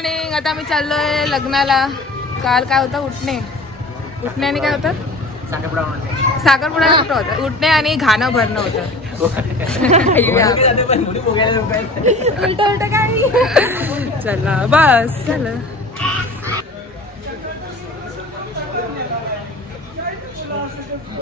Morning. आता आम्ही चाललोय लग्नाला. काल काय होतं उठणे आणि काय होतं साखरपुडा होतं. उठणे आणि घाणं भरणं होतं. उलट काय चला बस चला.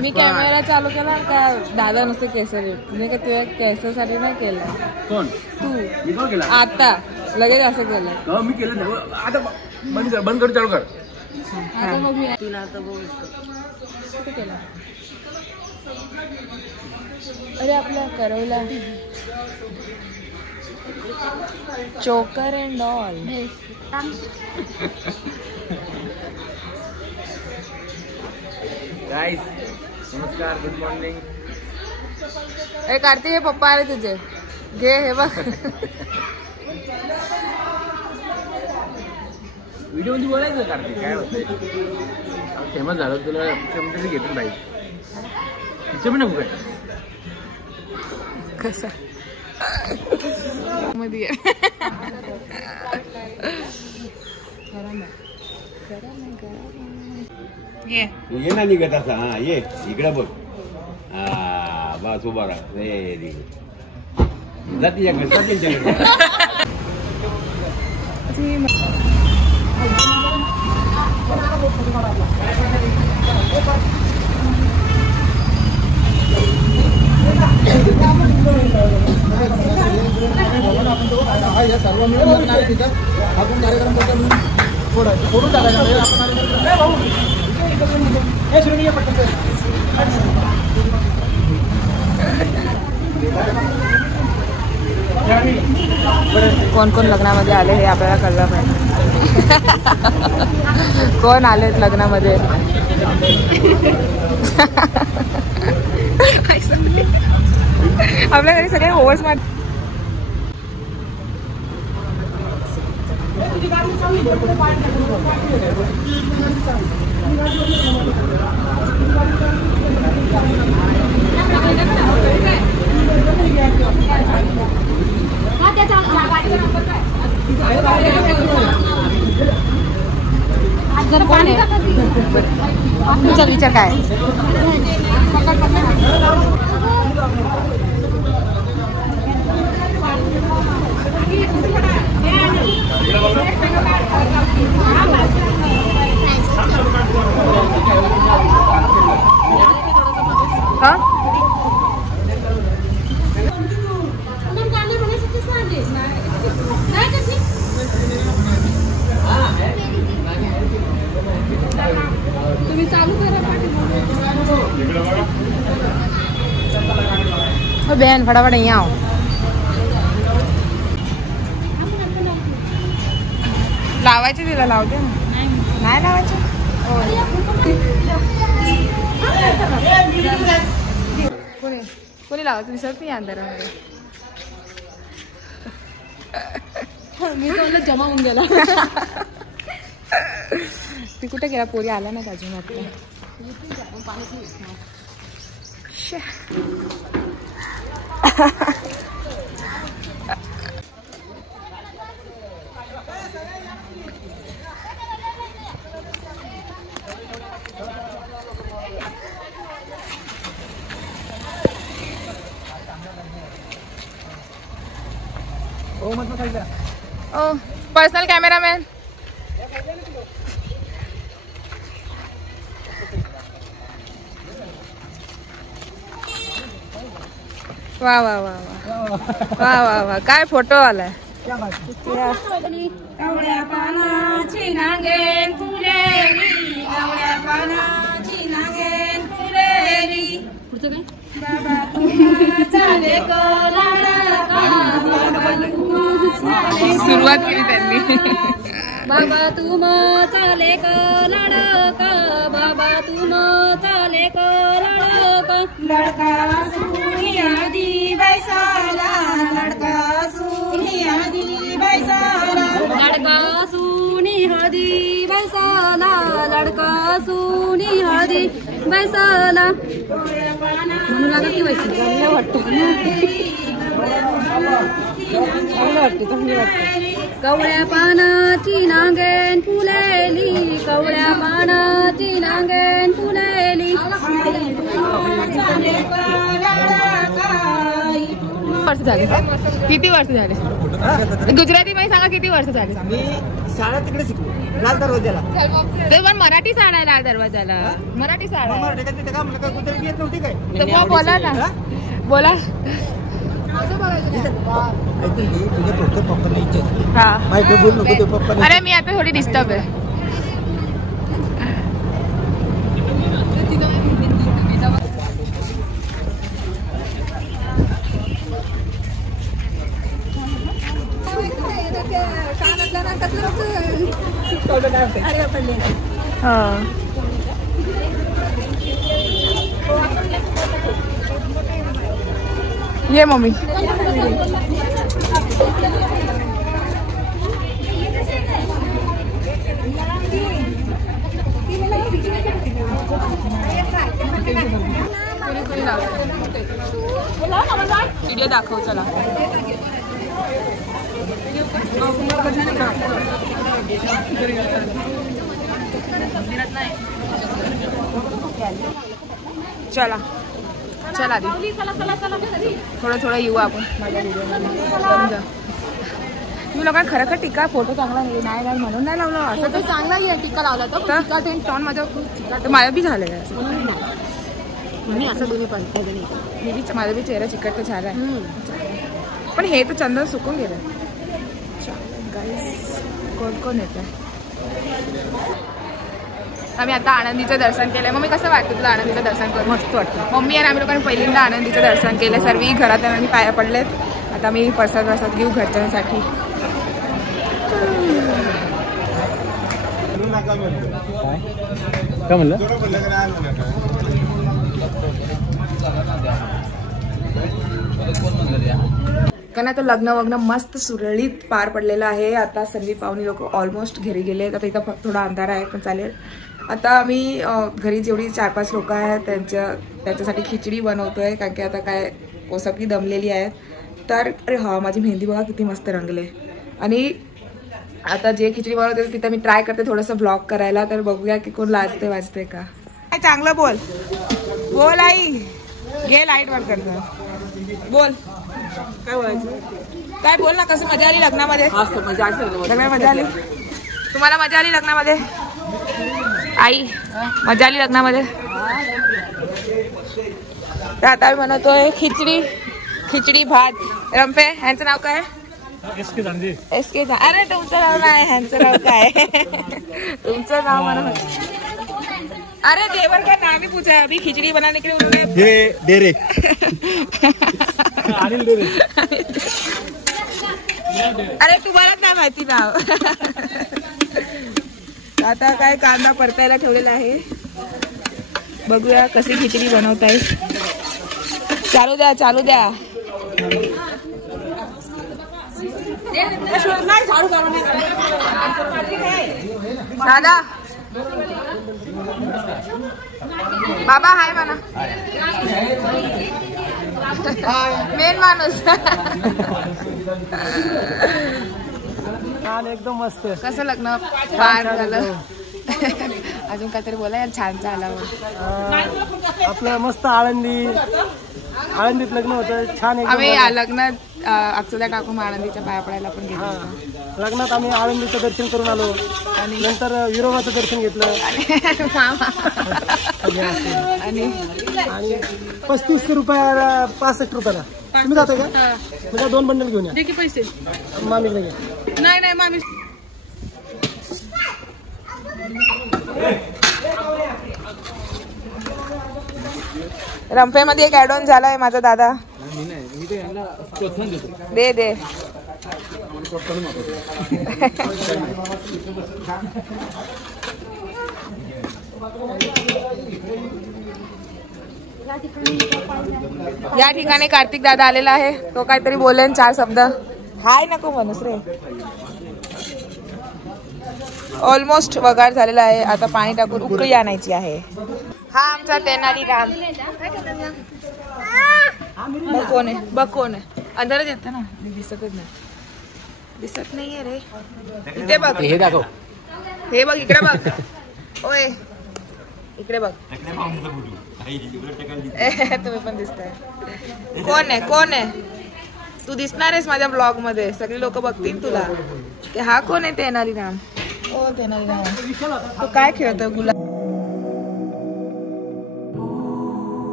मी कॅमेरा चालू केला का दादा नुसते केस नाही का तुझ्या केसासाठी नाही केलं. कोण तू आता लगेच असं केलं. मी केलं आता बंद करून चालू कर. केला अरे आपला करवला चोकर अँड ऑल. गाइस नमस्कार गुड मॉर्निंग. ए कार्तिक हे पप्पा आले तुझे घे हे बघ. व्हिडिओ मध्ये बोलायचं कार्तिक काय होतंय फेमस झालं तुला तुमच्यामध्ये घेतलं बाई तिच्या पण नको काय कसा मध्ये ये ना निघत असा. हा ये इकडे बघ. हा बस उभा राहा. Very good. जातीच्याकडे जातीच्याकडे सर्व मिळून आपण कार्यक्रम फोडून कोण कोण लग्नामध्ये आले हे आपल्याला कळलं पाहिजे. कोण आलेत लग्नामध्ये. आपल्या घरी सगळे ओव्हर स्मार्ट. तुमचा विचार काय. हा तुम्ही चालू करा बहन फटाफट यहाँ आओ. लावायचे तिला लावते ना नाही लावायचे. कोणी कोणी लावायचं दिसत नाही अंधारामध्ये. मी तो जमा होऊन गेला. ती कुठे गेला पोरी आला नाही अजून आपल्या. ओ पर्सनल कॅमेरामॅन. वा वा वा वा वा वा वा काय फोटो आलाय. कवड्या पानाची नांगेन फुलेरी कवड्या पानाची नांगेन फुलेरी. बाबा तुमचा लेको लाडका बाबा तुमचा सुरुवात केली त्यांनी. बाबा तुमचा लेको लाडका बाबा तुमचा लेको लाडका. लडका सुनी आधी बैसाला लडका सुनी आधी बैसाला लडका सुनी हळदी बैसाला लडका सुनी हळदी बैसाला. म्हणू लागत की वाटतं वाटते चांगली वाटते. कवळ्या पानाची नांगेन फुलेली, कवळ्या पानाची नांगेन फुलेली. वर्ष झाले? किती वर्ष झाले? गुजराती मध्ये सांगा किती वर्ष झाले? मी शाळा तिकडे शिकलो लाल दरवाजाला. ते पण मराठी शाळा आहे लाल दरवाजाला. मराठी शाळा आहे. गुजराती येत नव्हती काय? तर मग बोला ना, बोला. तुझे पप्पा नाही हा माहिती बोल नको ते पप्पा. अरे मी आता थोडी डिस्टर्ब आहे. ये मम्मी. व्हिडिओ दाखव चला. चला चला आधी थोडं थोडं येऊ आपण माझ्या व्हिडिओमध्ये. मी लोकांना खरं टीका फोटो चांगला नाही म्हणून नाही लावलं. असं तर चांगला टीका लावला तो टीका ते टॉन माझ्या माझ्या बी झालं आहे म्हणून असं दोन्ही पण मी बी माझा बी चेहरा चिकट तर झाला आहे. पण हे तर चंदन सुकून गेलं. कोण कोण येतं? आम्ही आता आनंदीचं दर्शन केलंय. मम्मी कसं वाटतं तुला आनंदीचं दर्शन करून? मस्त वाटतं. मम्मी आणि आम्ही लोकांनी पहिल्यांदा आनंदीचं दर्शन केलं. सर्व घरात आम्ही पाया पडलेत. आता मी प्रसाद घेऊ घरच्यांसाठी. काय म्हणलं? कारण आता लग्न वग्न मस्त सुरळीत पार पडलेलं आहे. आता सर्व पाहुणे लोक ऑलमोस्ट घरी गेले. आता इथं फक्त थोडा अंधार आहे पण चालेल. आता आम्ही घरी जेवढी 4-5 लोक आहेत त्यांच्यासाठी खिचडी बनवतोय. कारण की आता काय कोसपली दमलेली आहे. तर अरे हा माझी मेहंदी बघा किती मस्त रंगले. आणि आता जे खिचडी बनवते तिथं मी ट्राय करते थोडंसं ब्लॉग करायला. तर बघूया की कोण लाजते वाजते का. काय चांगलं बोल बोल आई. घे लाईट वर करतो. बोल काय बोलायचं? काय बोल ना. कसं मजा आली लग्नामध्ये? मजा आली. तुम्हाला मजा आली लग्नामध्ये? आई मजा आली लग्नामध्ये? तर आता आम्ही बनवतोय खिचडी भात. रंपे ह्यांचं नाव काय? एसके झांजे. अरे तुमचं नाव नाही ह्यांचं नाव काय? तुमचं नाव म्हणा. अरे देवर का नाम ही पूछा है अभी. खिचड़ी बनाने के लिए उन्होंने ये डेरे अनिल डेरे. अरे तुम्हाला काय माहिती नाव. आता काय कांदा परतायला ठेवलेला आहे. बघूया कशी खिचडी बनवताय. चालू द्या चालू द्या. दादा बाबा हाय म्हणा. मेन माणूस. एकदम मस्त. कसं लग्न पार झालं? अजून काहीतरी बोला. छान झालं आपलं मस्त आळंदीत लग्न होतं. छान. आम्ही लग्नात अक्षदा टाकून आनंदीच्या पाया पडायला पण गेलो. लग्नात आम्ही आळंदीचं दर्शन करून आलो आणि नंतर विरोबाचं दर्शन घेतलं. आणि 35 रुपयाला 65 रुपयाला तुम्ही जाता का? म्हणजे 2 बंडल घेऊन या. किती पैसे? मामीला घ्या. नाही मामी. रंपेमध्ये एक ऍड ऑन झालाय माझा दादा. दे या ठिकाणी कार्तिक दादा आलेला आहे. तो काहीतरी बोलेन 4 शब्द. हाय नको म्हणूस रे. ऑलमोस्ट वगार झालेला आहे. आता पाणी टाकून उकळी आणायची आहे. हा आमचा तेनाली राम. बघ कोण आहे अंधारात येतं ना दिसतच नाही. दिसत नाहीये रे. इथे बघ, हे दाखव. हे बघ, इकडे बघ. ओय इकडे बघ. तुम्ही पण दिसताय. कोण आहे, कोण आहे? तू दिसणार आहेस माझ्या ब्लॉग मध्ये. सगळे लोक बघतील तुला की हा कोण आहे तेनाली राम. ओ तेनाली राम. तो काय खेळतोय गुलाब?